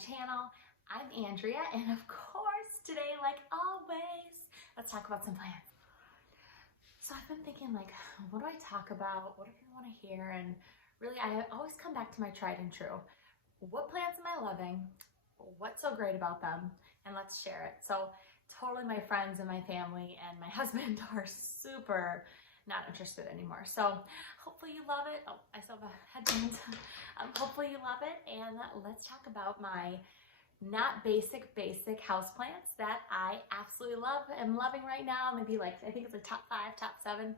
channel. I'm Andrea, and of course today, like always, let's talk about some plants. So I've been thinking, like, what do I talk about? What do people want to hear? And really, I always come back to my tried and true. What plants am I loving? What's so great about them? And let's share it. So totally my friends and my family and my husband are super not interested anymore. So hopefully you love it. Oh, I still have a headband. Hopefully you love it. And let's talk about my not basic houseplants that I absolutely love. I'm loving right now. Maybe like, I think it's like top 5, top 7.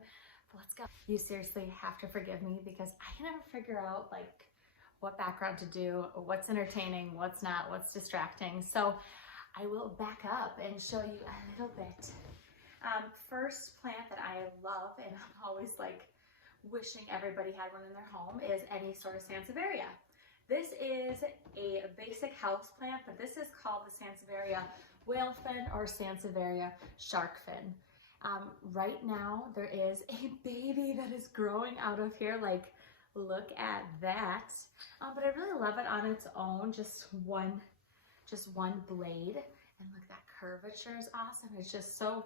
But let's go. You seriously have to forgive me because I can never figure out like what background to do, what's entertaining, what's not, what's distracting. So I will back up and show you a little bit. First plant that I love, and I'm always like wishing everybody had one in their home, is any sort of Sansevieria. This is a basic house plant, but this is called the Sansevieria Whale Fin or Sansevieria Shark Fin. Right now there is a baby that is growing out of here. Like, look at that. But I really love it on its own, just one blade. And look, that curvature is awesome. It's just so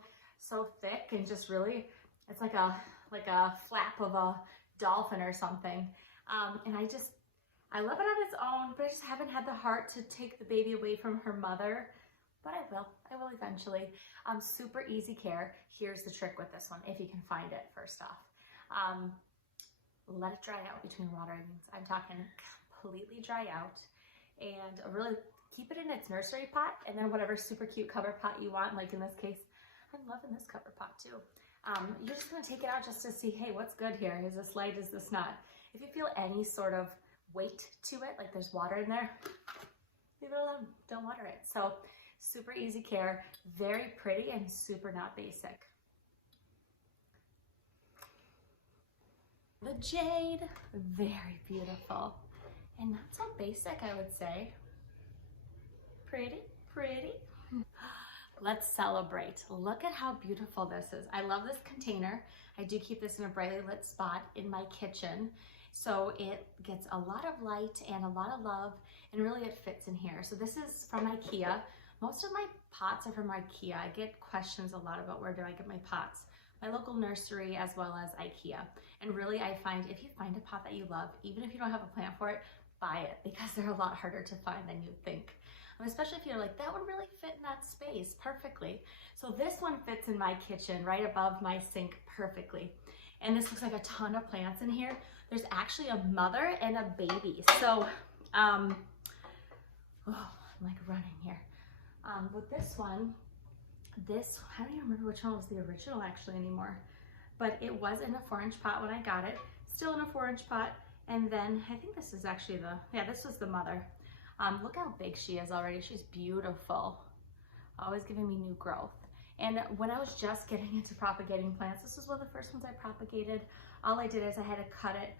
thick and just really, it's like a flap of a dolphin or something. And I love it on its own, but I just haven't had the heart to take the baby away from her mother, but I will eventually. Super easy care. Here's the trick with this one, if you can find it first off. Let it dry out between waterings. I'm talking completely dry out, and really keep it in its nursery pot, and then whatever super cute cover pot you want, like in this case, I'm loving this cover pot too. You're just gonna take it out just to see, hey, what's good here? Is this light, is this not? If you feel any sort of weight to it, like there's water in there, leave it alone, don't water it. So super easy care, very pretty, and super not basic. The jade, very beautiful, and not so basic, I would say. Pretty. Let's celebrate. Look at how beautiful this is. I love this container. I do keep this in a brightly lit spot in my kitchen, so it gets a lot of light and a lot of love, and really it fits in here. So this is from IKEA. Most of my pots are from IKEA. I get questions a lot about where do I get my pots. My local nursery as well as IKEA. And really I find if you find a pot that you love, even if you don't have a plant for it, buy it, because they're a lot harder to find than you think. Especially if you're like, that would really fit in that space perfectly. So this one fits in my kitchen right above my sink perfectly. And this looks like a ton of plants in here. There's actually a mother and a baby. So, I'm like running here. With this one, I don't even remember which one was the original actually anymore, but it was in a 4-inch pot when I got it, still in a 4-inch pot. And then I think this is actually this was the mother. Look how big she is already. She's beautiful. Always giving me new growth. And when I was just getting into propagating plants, this was one of the first ones I propagated. All I did is I had to cut it,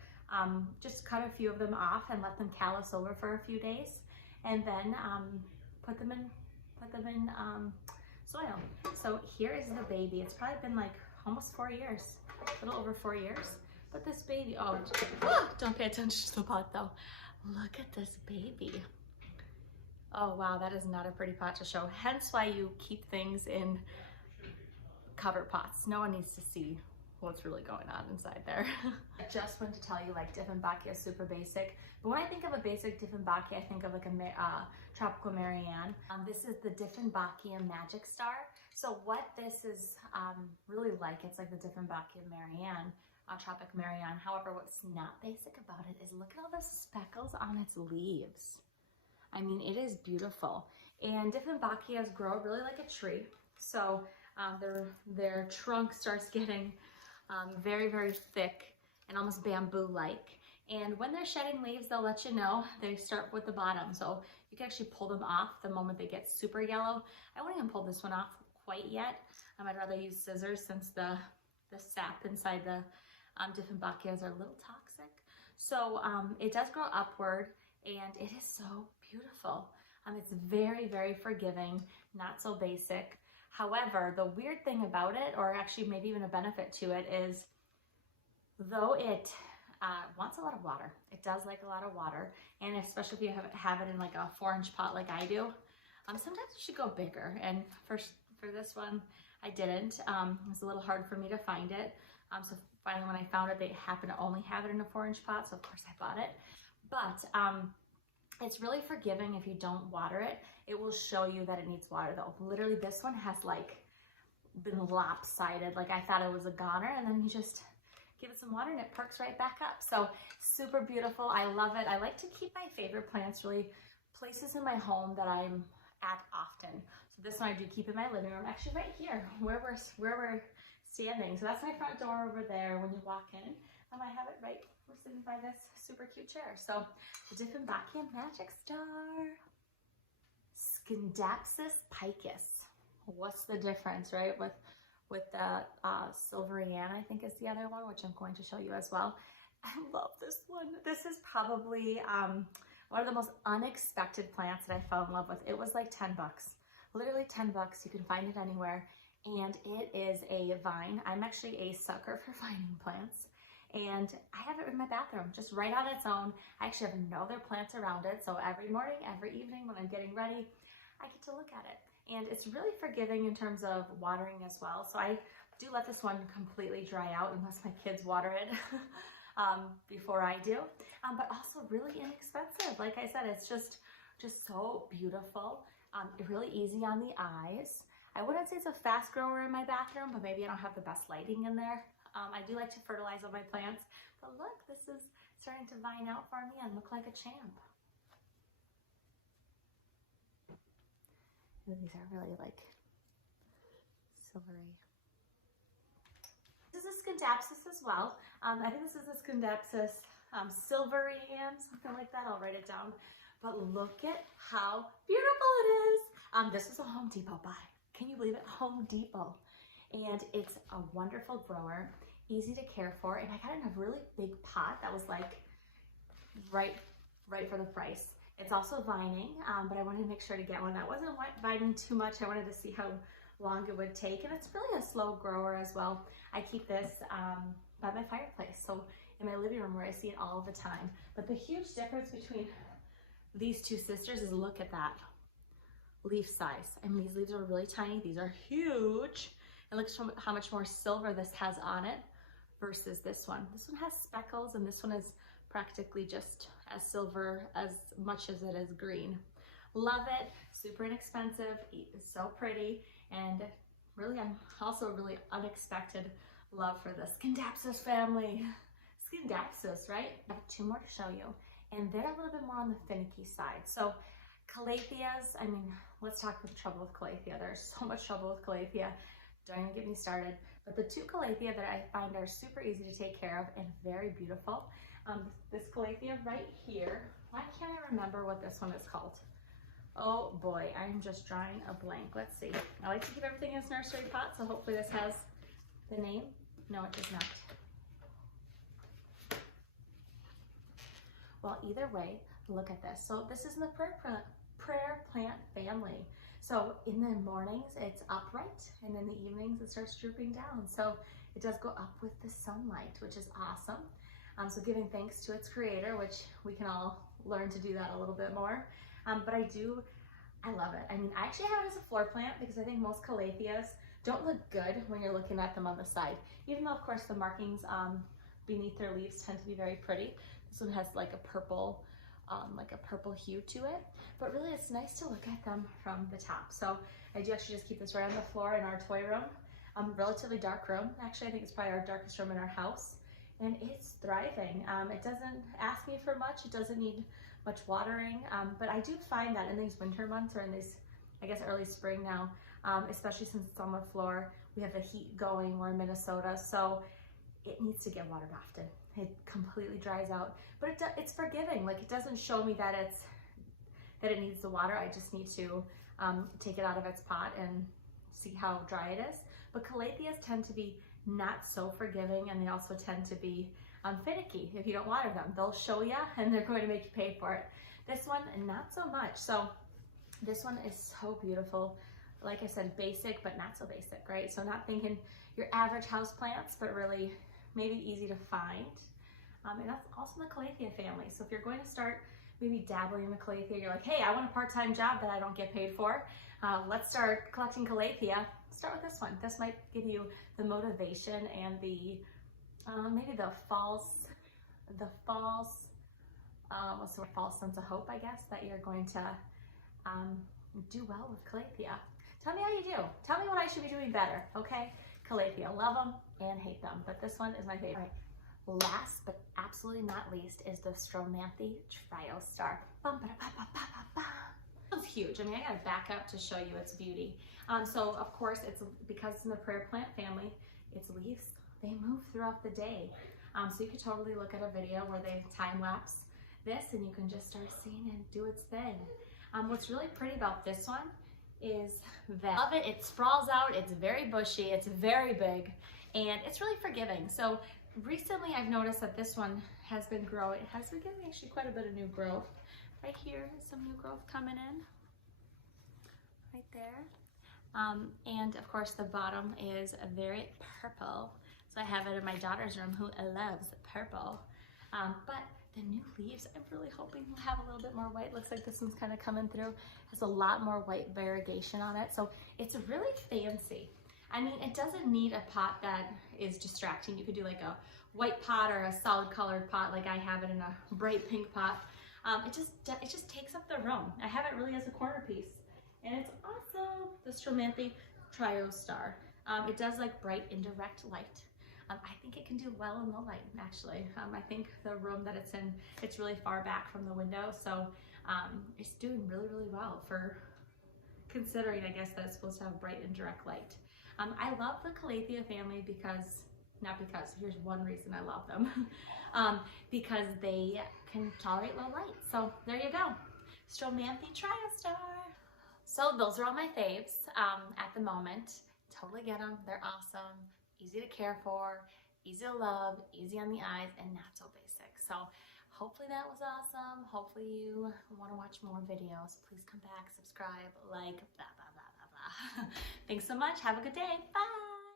just cut a few of them off and let them callus over for a few days, and then put them in soil. So here is the baby. It's probably been like almost 4 years, a little over 4 years. But this baby, don't pay attention to the pot though. Look at this baby. Oh wow, that is not a pretty pot to show. Hence why you keep things in cover pots. No one needs to see what's really going on inside there. I just wanted to tell you, like, Dieffenbachia is super basic. But when I think of a basic Dieffenbachia, I think of like a tropical Marianne. This is the Dieffenbachia Magic Star. So what this is really like, it's like the Dieffenbachia Marianne, Tropic Marianne. However, what's not basic about it is look at all the speckles on its leaves. I mean, it is beautiful. And Dieffenbachias grow really like a tree. So their trunk starts getting very thick and almost bamboo-like. And when they're shedding leaves, they'll let you know. They start with the bottom. So you can actually pull them off the moment they get super yellow. I won't even pull this one off quite yet. I'd rather use scissors since the sap inside the Dieffenbachias are a little toxic. So it does grow upward, and it is so beautiful. It's very forgiving, not so basic. However, the weird thing about it, or actually maybe even a benefit to it, is though it wants a lot of water. It does like a lot of water, and especially if you have it in like a 4-inch pot like I do. Sometimes you should go bigger, and for this one, I didn't. It was a little hard for me to find it. So finally when I found it, they happened to only have it in a 4-inch pot, so of course I bought it. But it's really forgiving if you don't water it. It will show you that it needs water though. Literally this one has like been lopsided. Like I thought it was a goner, and then you just give it some water and it perks right back up. So super beautiful. I love it. I like to keep my favorite plants really places in my home that I'm at often. So this one I do keep in my living room, actually right here where we're standing. So that's my front door over there when you walk in. I have it right, we're sitting by this super cute chair. So the Dieffenbachia Magic Star. Scindapsus Pictus. What's the difference, right? With the Silvery Ann, I think is the other one, which I'm going to show you as well. I love this one. This is probably one of the most unexpected plants that I fell in love with. It was like 10 bucks, literally 10 bucks. You can find it anywhere. And it is a vine. I'm actually a sucker for vining plants. And I have it in my bathroom, just right on its own. I actually have no other plants around it. So every morning, every evening when I'm getting ready, I get to look at it. And it's really forgiving in terms of watering as well. So I do let this one completely dry out unless my kids water it before I do. But also really inexpensive. Like I said, it's just so beautiful. Really easy on the eyes. I wouldn't say it's a fast grower in my bathroom, but maybe I don't have the best lighting in there. I do like to fertilize all my plants. But look, this is starting to vine out for me and look like a champ. These are really like silvery. This is a Scindapsus as well. I think this is a Scindapsus Silvery Ann, something like that. I'll write it down. But look at how beautiful it is. This was a Home Depot buy. Can you believe it? Home Depot. And it's a wonderful grower, easy to care for. And I got it in a really big pot that was like right for the price. It's also vining, but I wanted to make sure to get one that wasn't vining too much. I wanted to see how long it would take, and it's really a slow grower as well. I keep this by my fireplace, so in my living room where I see it all the time. But the huge difference between these two sisters is look at that leaf size. I mean, these leaves are really tiny. These are huge. And look how much more silver this has on it versus this one. This one has speckles, and this one is practically just as silver as much as it is green. Love it, super inexpensive, it's so pretty, and really I'm also really unexpected love for the Scindapsus family. Scindapsus, right? I have 2 more to show you, and they're a little bit more on the finicky side. So calatheas, I mean, let's talk about the trouble with calathea. There's so much trouble with calathea. Don't even get me started. But the 2 calathea that I find are super easy to take care of and very beautiful. This calathea right here, why can't I remember what this one is called? Oh boy, I'm just drawing a blank. Let's see. I like to keep everything in its nursery pot, so hopefully this has the name. No, it does not. Well, either way, look at this. So this is in the prayer plant family. So in the mornings, it's upright, and in the evenings, it starts drooping down. So it does go up with the sunlight, which is awesome. So giving thanks to its creator, which we can all learn to do that a little bit more. But I love it. I mean, I actually have it as a floor plant because I think most calatheas don't look good when you're looking at them on the side. Even though, of course, the markings beneath their leaves tend to be very pretty. This one has like a purple hue to it. But really, it's nice to look at them from the top. So I do actually just keep this right on the floor in our toy room. Relatively dark room. Actually, I think it's probably our darkest room in our house. And it's thriving. It doesn't ask me for much. It doesn't need much watering. But I do find that in these winter months, or in these, I guess, early spring now, especially since it's on the floor, we have the heat going. We're in Minnesota, so it needs to get watered often. It completely dries out, but it's forgiving. Like, it doesn't show me that it needs the water. I just need to take it out of its pot and see how dry it is. But calatheas tend to be not so forgiving, and they also tend to be finicky if you don't water them. They'll show you, and they're going to make you pay for it. This one, not so much. So this one is so beautiful. Like I said, basic, but not so basic, right? So not thinking your average house plants, but really maybe easy to find. And that's also the Calathea family. So if you're going to start maybe dabbling in the Calathea, you're like, hey, I want a part-time job that I don't get paid for. Let's start collecting Calathea. Start with this one. This might give you the motivation and the maybe the false sense of hope, I guess, that you're going to do well with Calathea. Tell me how you do. Tell me what I should be doing better, okay? Calathea, love them and hate them, but this one is my favorite. All right. Last but absolutely not least is the Stromanthe Triostar. It's huge. I mean, I gotta back up to show you its beauty. So of course, it's because it's in the prayer plant family, its leaves, they move throughout the day. So you could totally look at a video where they time lapse this and you can just start seeing it do its thing. What's really pretty about this one is that I love it. It sprawls out, it's very bushy, it's very big, and it's really forgiving. So recently I've noticed that this one has been growing. It has been getting actually quite a bit of new growth. Right here is some new growth coming in, right there. And of course the bottom is very purple. So I have it in my daughter's room who loves purple. But the new leaves, I'm really hoping will have a little bit more white. Looks like this one's kind of coming through. Has a lot more white variegation on it. So it's really fancy. I mean, it doesn't need a pot that is distracting. You could do like a white pot or a solid colored pot, like I have it in a bright pink pot. It just takes up the room. I have it really as a corner piece. And it's awesome. The Stromanthe Triostar. It does like bright indirect light. I think it can do well in low light, actually. I think the room that it's in, it's really far back from the window, so it's doing really, really well for considering, I guess, that it's supposed to have bright indirect light. I love the Calathea family here's one reason I love them, because they can tolerate low light. So there you go, Stromanthe Triostar. So those are all my faves at the moment. Totally get them, they're awesome. Easy to care for, easy to love, easy on the eyes, and not so basic. So hopefully that was awesome. Hopefully you want to watch more videos. Please come back, subscribe, like, blah, blah, blah, blah, blah. Thanks so much. Have a good day. Bye.